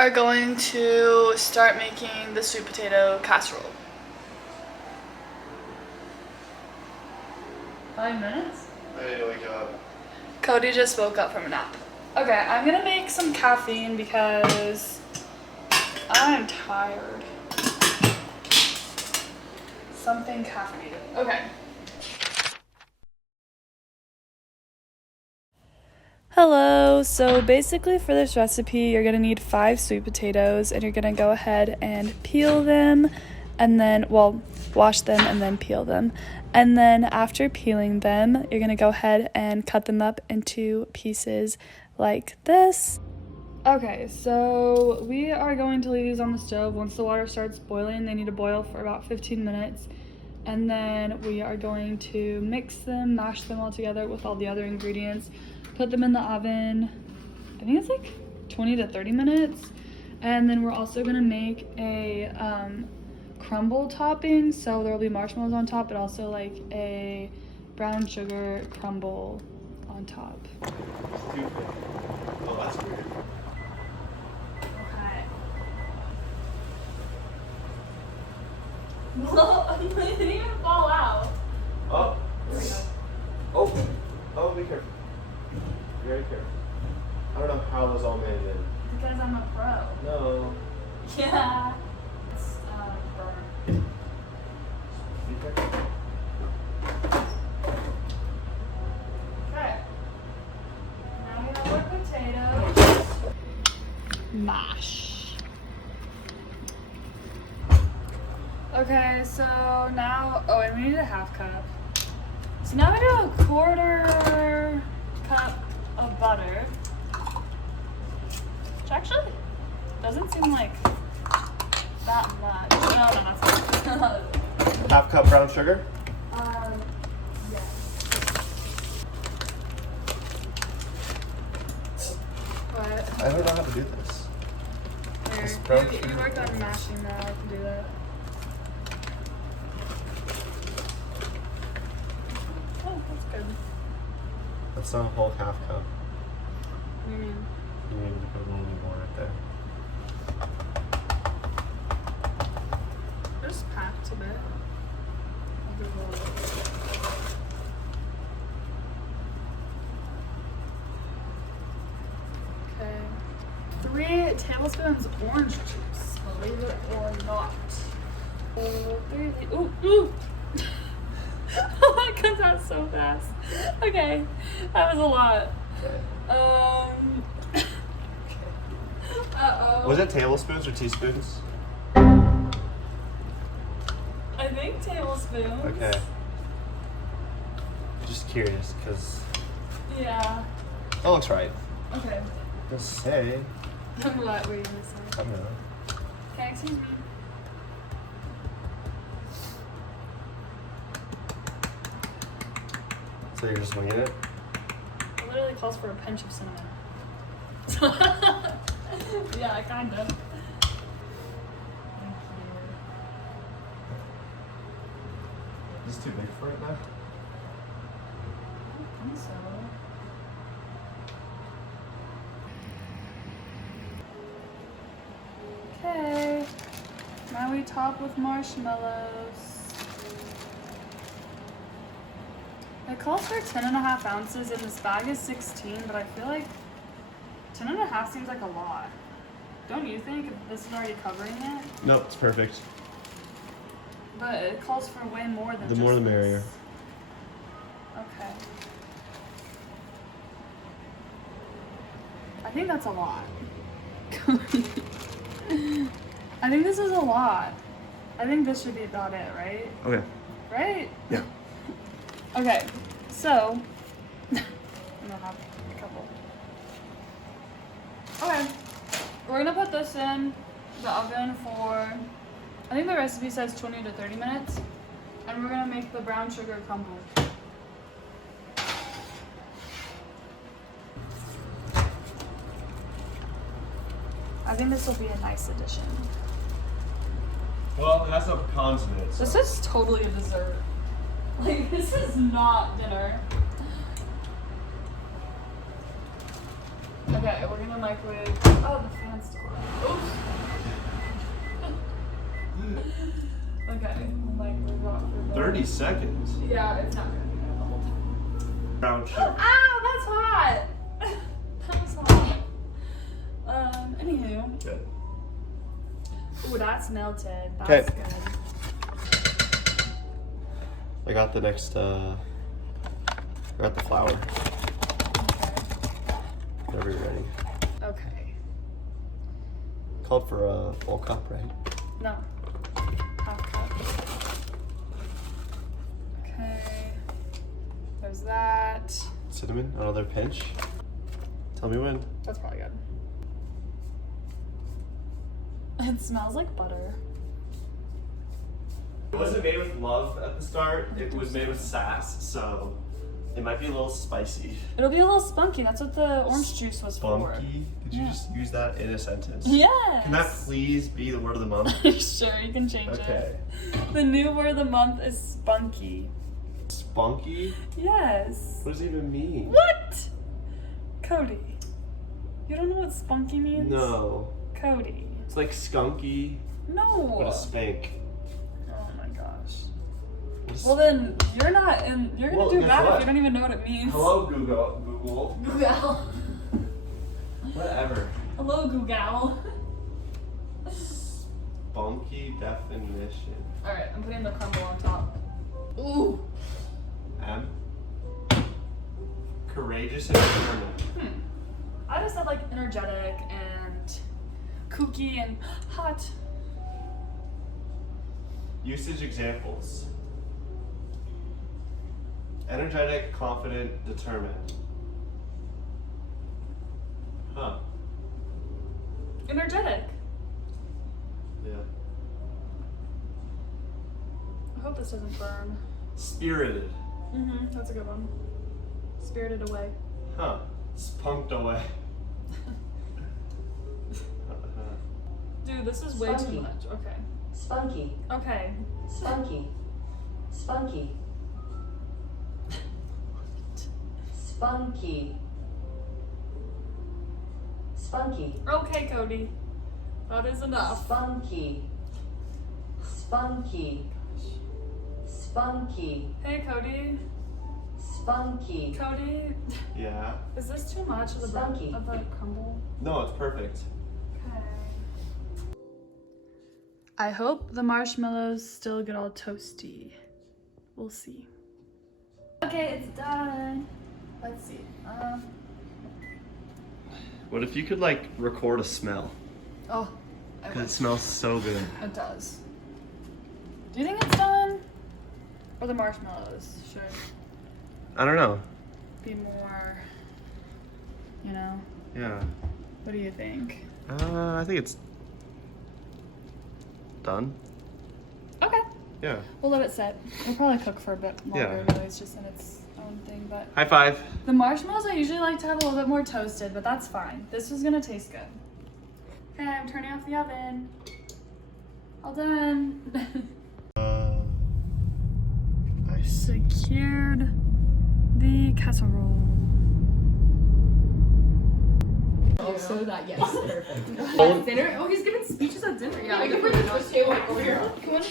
are going to start making the sweet potato casserole. 5 minutes? I need to wake up. Cody just woke up from a nap. Okay, I'm gonna make some caffeine because I'm tired. Something caffeinated. Okay. Hello, so basically for this recipe you're going to need 5 sweet potatoes and you're going to go ahead and peel them and then, wash them and then peel them. And then after peeling them, you're going to go ahead and cut them up into pieces like this. Okay, so we are going to leave these on the stove. Once the water starts boiling, they need to boil for about 15 minutes. And then we are going to mix them, mash them all together with all the other ingredients. Put them in the oven, I think it's like 20 to 30 minutes. And then we're also gonna make a crumble topping. So there will be marshmallows on top, but also like a brown sugar crumble on top. Stupid. Oh, that's weird. Okay. Well, it didn't even fall out. Oh. There we go. Oh. Oh, be careful. Very careful. I don't know how those all made it. Because I'm a pro. No. Yeah. It's burnt. Be careful. Okay. Now we have our potatoes. Mash. Okay, so now, and we need a half cup. So now we do a 1/4 cup of butter, which actually doesn't seem like that much. No, that's not. Half cup brown sugar? Yeah. What? I don't know how to do this. This Here, brown you sugar. work on mashing now, I can do that. Oh, that's good. That's not a whole half cup. What do you mean? You need to put a little bit more right there. Just packed a bit. I'll do a little bit. Okay. 3 tablespoons orange juice, believe it or not. Ooh. That comes out so fast. Okay, that was a lot. Uh-oh. Was it tablespoons or teaspoons? I think tablespoons. Okay. Just curious, because Yeah. that looks right. Okay. Just say. What were you gonna say? I don't know. Okay, excuse me. So you're just winging it? It literally calls for a pinch of cinnamon. Yeah, kind of. Thank you. Is this too big for it now? I think so. Okay. Now we top with marshmallows. It calls for 10.5 ounces and this bag is 16, but I feel like 10.5 seems like a lot. Don't you think this is already covering it? Nope, it's perfect. But it calls for way more than The just more the this. merrier. Okay. I think that's a lot. I think this is a lot. I think this should be about it, right? Okay. Right? Yeah. Okay, so I'm gonna have a couple. Okay, we're gonna put this in the oven for, I think the recipe says 20 to 30 minutes, and we're gonna make the brown sugar crumble. I think this will be a nice addition. Well, that's a pecans in it. So. This is totally a dessert. Like, this is not dinner. Okay, we're gonna microwave. Oh, the fan's still on. Oops. Okay, we'll microwave that for 30 seconds. Yeah, it's not gonna be good the whole time. Brown sugar. Ow, that's hot! That was hot. Anywho. Good. Ooh, that's melted. That's 'Kay. good. I got the next, I got the flour. Okay. Whenever you're ready. Okay. Called for a full cup, right? No. Half cup. Okay. There's that. Cinnamon, another pinch. Tell me when. That's probably good. It smells like butter. It wasn't made with love at the start. It was made with sass, so it might be a little spicy. It'll be a little spunky. That's what the orange juice was for. Spunky? Did you just use that in a sentence? Yes. Can that please be the word of the month? Sure, you can change Okay. it. The new word of the month is spunky. Spunky? Yes. What does it even mean? What? Cody. You don't know what spunky means? No. Cody. It's like skunky, No. but a spank. Oh my gosh. What is- Well then, you're not in. You're gonna Well, do guess bad what? if you don't even know what it means. Hello, Google. Google. Google. Whatever. Hello, Google. Spunky definition. All right, I'm putting the crumble on top. Ooh. M. Courageous and determined. I just said like energetic and kooky and hot. Usage examples. Energetic, confident, determined. Huh. Energetic. Yeah. I hope this doesn't burn. Spirited. That's a good one. Spirited away. Huh. Spunked away. Dude, this is way Spunky. too much. Okay. Spunky, Okay. spunky, spunky, spunky, spunky, Okay, Cody. That is enough. spunky, spunky, spunky, Hey, Cody. spunky, Cody, Yeah. is this too much of the Spunky. of the crumble? No, it's perfect. Okay. I hope the marshmallows still get all toasty. We'll see. Okay, it's done. Let's see. What if you could like record a smell? Oh, I Because it wish. smells so good. It does. Do you think it's done? Or the marshmallows should I don't know. be more, you know? Yeah. What do you think? I think it's done. Okay. Yeah. We'll let it set. We'll probably cook for a bit longer. Yeah. Really, it's just in its own thing. But High five. the marshmallows I usually like to have a little bit more toasted, but that's fine. This is gonna taste good. Okay, I'm turning off the oven. All done. Nice. Secured the casserole. Also that, yes, perfect. Dinner? Oh, he's giving speeches at dinner. Yeah, I can bring this table over here. Come on.